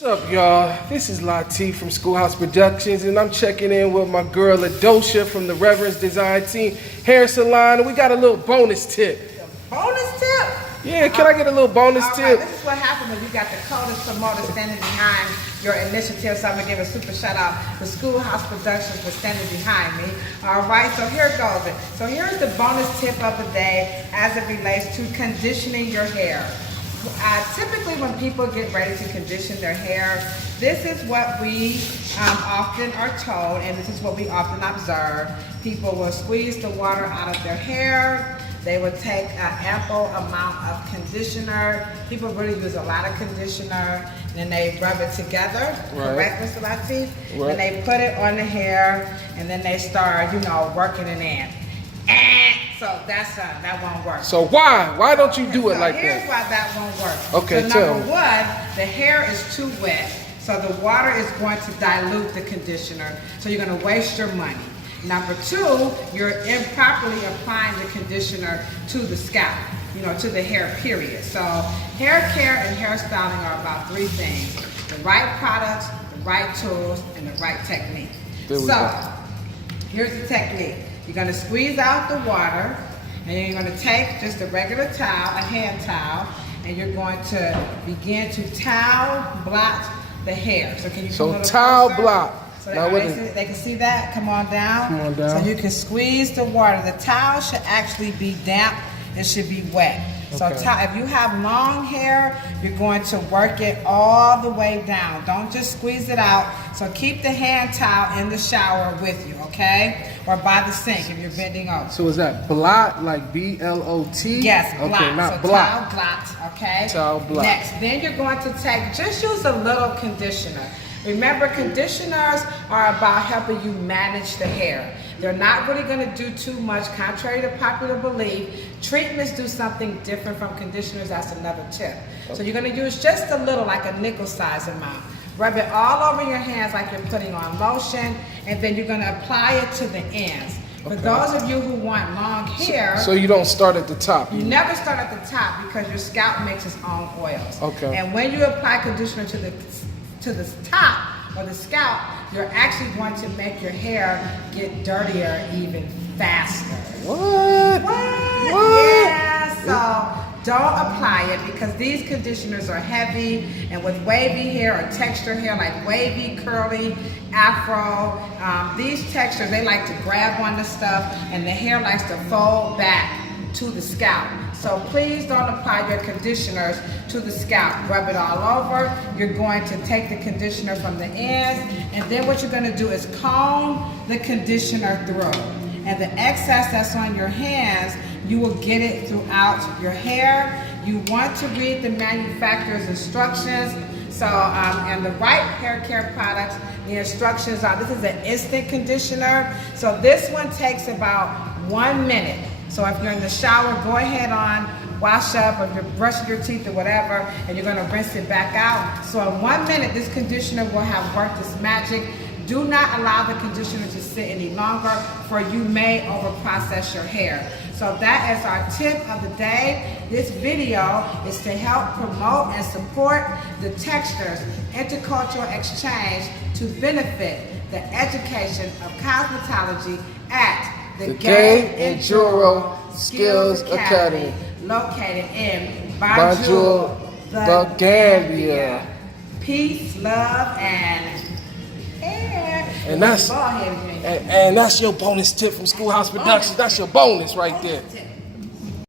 What's up, y'all? This is Latif from Schoolhouse Productions, and I'm checking in with my girl Ladosha from the Reverend's Design Team Hair Salon, and we got a little bonus tip. Bonus tip? Yeah, can I get a little bonus tip? Right, this is what happens when you got the coldest promoter standing behind your initiative, so I'm going to give a super shout out to Schoolhouse Productions for standing behind me. All right, so here goes it. So here's the bonus tip of the day as it relates to conditioning your hair. Typically when people get ready to condition their hair, this is what we often are told, and this is what we often observe. People will squeeze the water out of their hair. They will take an ample amount of conditioner. People really use a lot of conditioner, and then they rub it together, correct, Mr. Latif? Right. And they put it on the hair, and then they start, working it in. So that won't work. So why don't you do it like that? Here's why that won't work. Okay, so tell me. Number one, the hair is too wet, so the water is going to dilute the conditioner, so you're going to waste your money. Number two, you're improperly applying the conditioner to the scalp, to the hair, period. So hair care and hairstyling are about three things: the right products, the right tools, and the right technique. Here's the technique. You're going to squeeze out the water, and then you're going to take just a regular towel, a hand towel, and you're going to begin to towel blot the hair. So can you come a little towel closer? blot. So they can see that? Come on down. Come on down. So you can squeeze the water. The towel should actually be damp. It should be wet. So if you have long hair, you're going to work it all the way down. Don't just squeeze it out. So keep the hand towel in the shower with you, okay? Or by the sink if you're bending over. So is that blot, like B-L-O-T? Yes, blot. Okay, not so blot. Towel blot, okay? Towel blot. Next, then you're going to just use a little conditioner. Remember, conditioners are about helping you manage the hair. They're not really going to do too much, contrary to popular belief. Treatments do something different from conditioners. That's another tip. So you're going to use just a little, like a nickel size amount. Rub it all over your hands like you're putting on lotion, and then you're going to apply it to the ends. For those of you who want long hair, so you don't start at the top. You never start at the top because your scalp makes its own oils. Okay. And when you apply conditioner to the top or the scalp, you're actually going to make your hair get dirtier even faster. What? Yeah, so don't apply it because these conditioners are heavy, and with wavy hair or textured hair like wavy, curly, afro, these textures, they like to grab on the stuff, and the hair likes to fold back to the scalp. So please don't apply your conditioners to the scalp. Rub it all over. You're going to take the conditioner from the ends, and then what you're going to do is comb the conditioner through. And the excess that's on your hands, you will get it throughout your hair. You want to read the manufacturer's instructions. So, and the right hair care products, the instructions are, this is an instant conditioner. So this one takes about 1 minute. So if you're in the shower, go ahead on, wash up, or if you're brushing your teeth or whatever, and you're gonna rinse it back out. So in 1 minute, this conditioner will have worked its magic. Do not allow the conditioner to sit any longer, for you may overprocess your hair. So that is our tip of the day. This video is to help promote and support the Textures intercultural exchange to benefit the education of cosmetology at the Gay and Juro Skills Academy, located in Banjul, the Gambia. Peace, love, and that's your bonus tip from Schoolhouse Productions. That's your bonus right there.